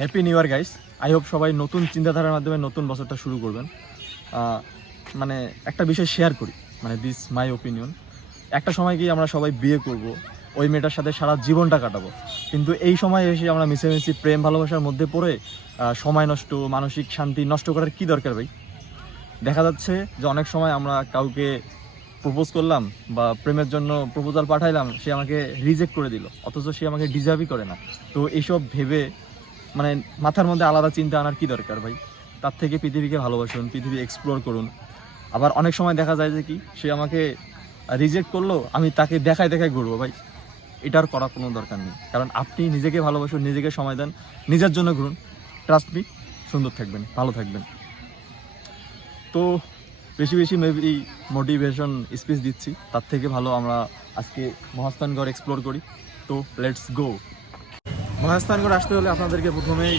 Happy new year guys I hope সবাই নতুন চিন্তাধারার মাধ্যমে নতুন বছরটা শুরু করবেন। মানে একটা বিষয় শেয়ার করি মানে দিস মাই ওপিনিয়ন একটা সময় গিয়ে আমরা সবাই বিয়ে করব, ওই মেয়েটার সাথে সারা জীবনটা কাটাবো। কিন্তু এই সময় এসে আমরা মিশামিশি প্রেম, ভালোবাসার মধ্যে পড়ে সময় নষ্ট, মানসিক শান্তি নষ্ট করার কি দরকার ভাই? দেখা যাচ্ছে যে অনেক সময় আমরা কাউকে প্রপোজ করলাম বা প্রেমের জন্য প্রপোজাল পাঠাইলাম, সে আমাকে রিজেক্ট করে দিল, অথচ সে আমাকে ডিজার্ভই করে না। তো এইসব ভেবে মানে মাথার মধ্যে আলাদা চিন্তা আনার কি দরকার ভাই? তার থেকে পৃথিবীকে ভালোবাসুন, পৃথিবী এক্সপ্লোর করুন। আবার অনেক সময় দেখা যায় যে কি, সে আমাকে রিজেক্ট করল, আমি তাকে দেখায় দেখায় ঘুরবো ভাই। এটার করা কোনো দরকার নেই। কারণ আপনি নিজেকে ভালোবাসুন, নিজেকে সময় দেন, নিজের জন্য ঘুরুন। ট্রাস্ট মি সুন্দর থাকবেন, ভালো থাকবেন। তো বেশি বেশি মেবি মোটিভেশন স্পিচ দিচ্ছি। তার থেকে ভালো আমরা আজকে মহাস্থানগড় এক্সপ্লোর করি। তো লেটস গো মহাস্থানগড় আসতে হলে আপনাদেরকে প্রথমেই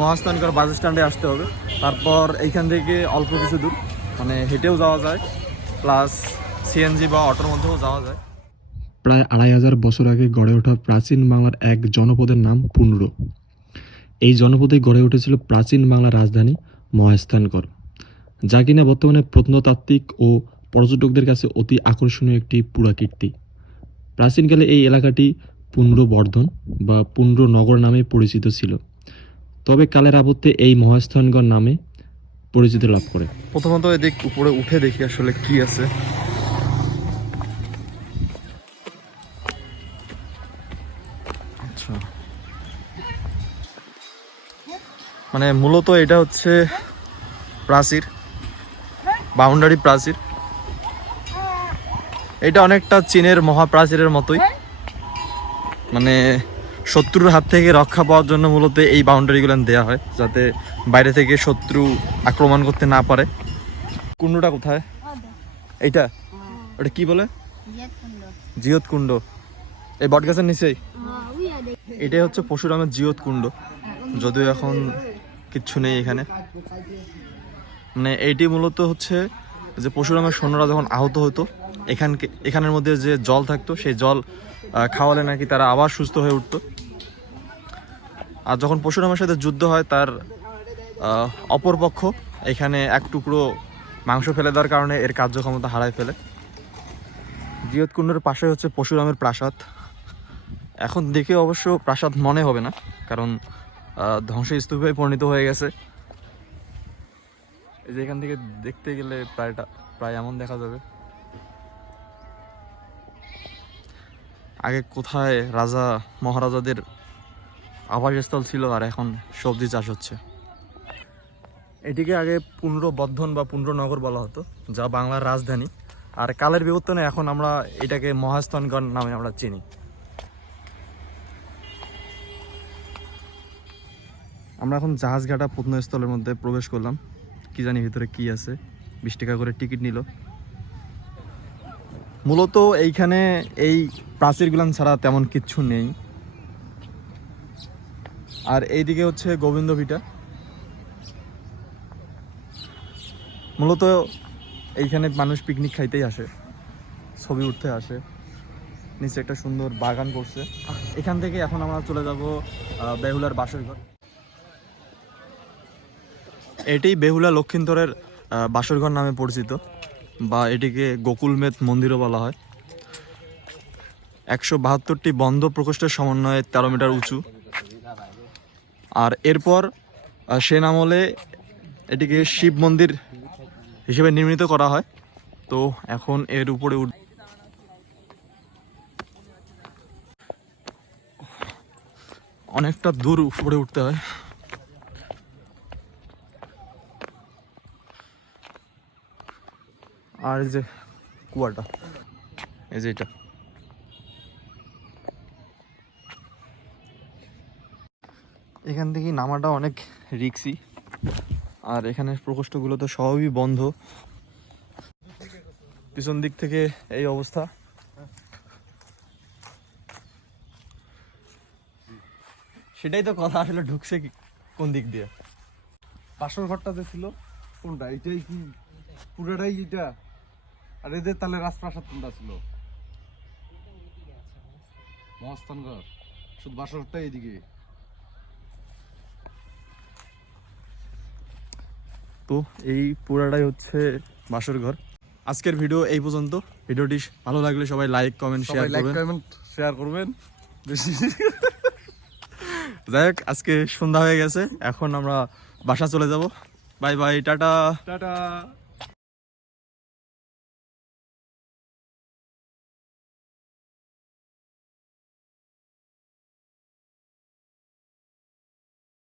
মহাস্থানগড় বাস স্ট্যান্ডে আসতে হবে। তারপর এইখান থেকে অল্প কিছু দূর মানে হেঁটেও যাওয়া যায়, প্লাস সিএনজি বা অটোর মধ্যেও যাওয়া যায়। প্রায় আড়াই হাজার বছর আগে গড়ে ওঠা প্রাচীন বাংলার এক জনপদের নাম পুনর। এই জনপদে গড়ে উঠেছিল প্রাচীন বাংলার রাজধানী মহাস্থানগড়, যা কিনা বর্তমানে প্রত্নতাত্ত্বিক ও পর্যটকদের কাছে অতি আকর্ষণীয় একটি পুরাকীর্তি। প্রাচীনকালে এই এলাকাটি পুনর্বর্ধন বা পুনর্নগর নামে পরিচিত ছিল। তবে কালের আবর্তে এই মহাস্থানগড় নামে পরিচিতি লাভ করে। প্রথমত এদিক উপরে উঠে দেখি আসলে কি আছে। আচ্ছা। মানে মূলত এটা হচ্ছে প্রাচীর, বাউন্ডারি প্রাচীর। এটা অনেকটা চীনের মহাপ্রাচীরের মতোই। মানে শত্রুর হাত থেকে রক্ষা পাওয়ার জন্য মূলত এই বাউন্ডারিগুলো দেওয়া হয় যাতে বাইরে থেকে শত্রু আক্রমণ করতে না পারে। কুণ্ডটা কোথায়? এইটা? ওটা কি বলে? জিয়ত কুণ্ড এই বটগাছের নিচেই? এটাই হচ্ছে পশুরামের জিয়ত কুণ্ড যদিও এখন কিচ্ছু নেই এখানে। মানে এইটি মূলত হচ্ছে যে পশুরামের সৈন্যরা যখন আহত হতো এখানকে এখানের মধ্যে যে জল থাকতো সেই জল খাওয়ালে নাকি তারা আবার সুস্থ হয়ে উঠতো। আর যখন পশুরামের সাথে যুদ্ধ হয় তার আহ, অপর পক্ষ এখানে এক টুকরো মাংস ফেলে দেওয়ার কারণে এর কার্যক্ষমতা হারায় ফেলে। জিয়তকুণ্ডের পাশে হচ্ছে পশুরামের প্রাসাদ। এখন দেখে অবশ্য প্রাসাদ মনে হবে না কারণ ধ্বংসস্তূপে পরিণত হয়ে গেছে। এই যে এখান থেকে দেখতে গেলে প্রায়টা প্রায় এমন দেখা যাবে। আগে কোথায় রাজা মহারাজাদের আবাসস্থল ছিল আর এখন সবজি চাষ হচ্ছে। এটিকে আগে পুনর্বর্ধন বা পুনর্নগর বলা হতো, যা বাংলার রাজধানী। আর কালের বিবর্তনে এখন আমরা এটাকে মহাস্থানগড় নামে আমরা চিনি। আমরা এখন জাহাজঘাটা প্রত্নস্থলের মধ্যে প্রবেশ করলাম। কি জানি ভিতরে কি আছে। বিশ টাকা করে টিকিট নিল। মূলত এইখানে এই প্রাচীরগুলান ছাড়া তেমন কিচ্ছু নেই। আর এইদিকে হচ্ছে গোবিন্দ ভিটা। মূলত এইখানে মানুষ পিকনিক খাইতেই আসে। ছবি উঠতে আসে। নিচে একটা সুন্দর বাগান করছে। এখান থেকে এখন আমরা চলে যাব বেহুলার বাসর ঘর। এটি বেহুলা লক্ষিন্দরের বাসরঘর নামে পরিচিত, বা এটিকে গোকুলমেদ মন্দিরও বলা হয়। একশো বাহাত্তরটি বন্ধ প্রকোষ্ঠের সমন্বয়ে তেরো মিটার উঁচু। আর এরপর সেন আমলে এটিকে শিব মন্দির হিসেবে নির্মিত করা হয়। তো এখন এর উপরে উঠ অনেকটা দূর উপরে উঠতে হয়। আর যে কুয়াটা। এই যে এটা। এখান থেকে নামাটা অনেক রিক্সি। আর এখানে প্রকোষ্ঠগুলো তো সবই বন্ধ। পিছন দিক থেকে এই অবস্থা। সেটাই তো কথা, আসলে ঢুকছে কোন দিক দিয়ে? পাশের ঘরটা যে ছিল, কোনটা? এটাই কি পুরোটাই এটা? আর এদের তাহলে রাজপ্রাসাদ কোনটা ছিল? শুধু বাসরটা এইদিকে। তো এই পুরাটাই হচ্ছে বাসর ঘর আজকের ভিডিও এই পর্যন্ত। ভিডিওটি ভালো লাগলে সবাই like comment share like comment share করবেন। বেশি। যাই হোক আজকে সন্ধ্যা হয়ে গেছে। এখন আমরা বাসা চলে যাব। Bye bye tata. টাটা।